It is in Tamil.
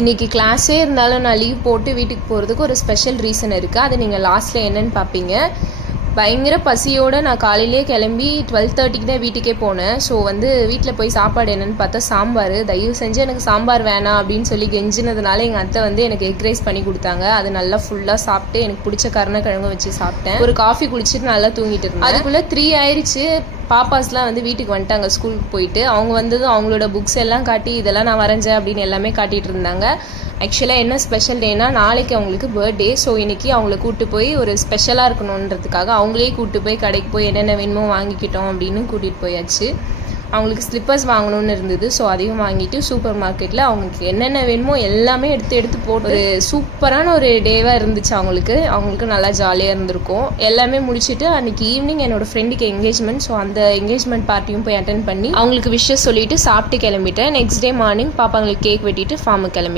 இன்றைக்கி கிளாஸே இருந்தாலும் நான் லீவ் போட்டு வீட்டுக்கு போகிறதுக்கு ஒரு ஸ்பெஷல் ரீசன் இருக்குது. அது நீங்கள் லாஸ்ட்டில் என்னென்னு பார்ப்பீங்க. பயங்கர பசியோடு நான் காலையிலே கிளம்பி 12:30க்கு தான் வீட்டுக்கே போனேன். ஸோ வீட்டில் போய் சாப்பாடு என்னென்னு பார்த்தா சாம்பார். தயவு செஞ்சு எனக்கு சாம்பார் வேணாம் அப்படின்னு சொல்லி கெஞ்சினதுனால எங்கள் அத்தை எனக்கு எக் ரைஸ் பண்ணி கொடுத்தாங்க. அது நல்லா ஃபுல்லாக சாப்பிட்டு எனக்கு பிடிச்ச கருணக்கிழங்கு வச்சு சாப்பிட்டேன். ஒரு காஃபி குடிச்சிட்டு நல்லா தூங்கிட்டு இருந்தேன். அதுக்குள்ளே 3 ஆயிடுச்சு. பாப்பாஸ்லாம் வீட்டுக்கு வந்துட்டாங்க ஸ்கூலுக்கு போயிட்டு. அவங்க வந்ததும் அவங்களோட புக்ஸ் எல்லாம் காட்டி இதெல்லாம் நான் வரைஞ்சேன் அப்படின்னு எல்லாமே காட்டிகிட்டு இருந்தாங்க. ஆக்சுவலாக என்ன ஸ்பெஷல் டேனா நாளைக்கு அவங்களுக்கு பர்த்டே. ஸோ இன்றைக்கி அவங்கள கூப்பிட்டு போய் ஒரு ஸ்பெஷலாக இருக்கணுன்றதுக்காக அவங்களே கூப்பிட்டு போய் கடைக்கு போய் என்னென்ன வேணுமோ வாங்கிக்கிட்டோம் அப்படின்னு கூட்டிகிட்டு போயாச்சு. அவங்களுக்கு ஸ்லிப்பர்ஸ் வாங்கணும்னு இருந்தது. ஸோ அதையும் வாங்கிட்டு சூப்பர் மார்க்கெட்டில் அவங்களுக்கு என்னென்ன வேணுமோ எல்லாமே எடுத்து போட்டு ஒரு சூப்பரான ஒரு டேவாக இருந்துச்சு. அவங்களுக்கு நல்லா ஜாலியாக இருந்திருக்கும். எல்லாமே முடிச்சுட்டு அன்றைக்கி ஈவினிங் என்னோடய ஃப்ரெண்டுக்கு என்கேஜ்மெண்ட். ஸோ அந்த என்கேஜ்மெண்ட் பார்ட்டியும் போய் அட்டென்ட் பண்ணி அவங்களுக்கு விஷஸ் சொல்லிவிட்டு சாப்பிட்டு கிளம்பிட்டேன். நெக்ஸ்ட் டே மார்னிங் பாப்பாங்களுக்கு கேக் வெட்டிட்டு ஃபார்முக்கு கிளம்பிட்டேன்.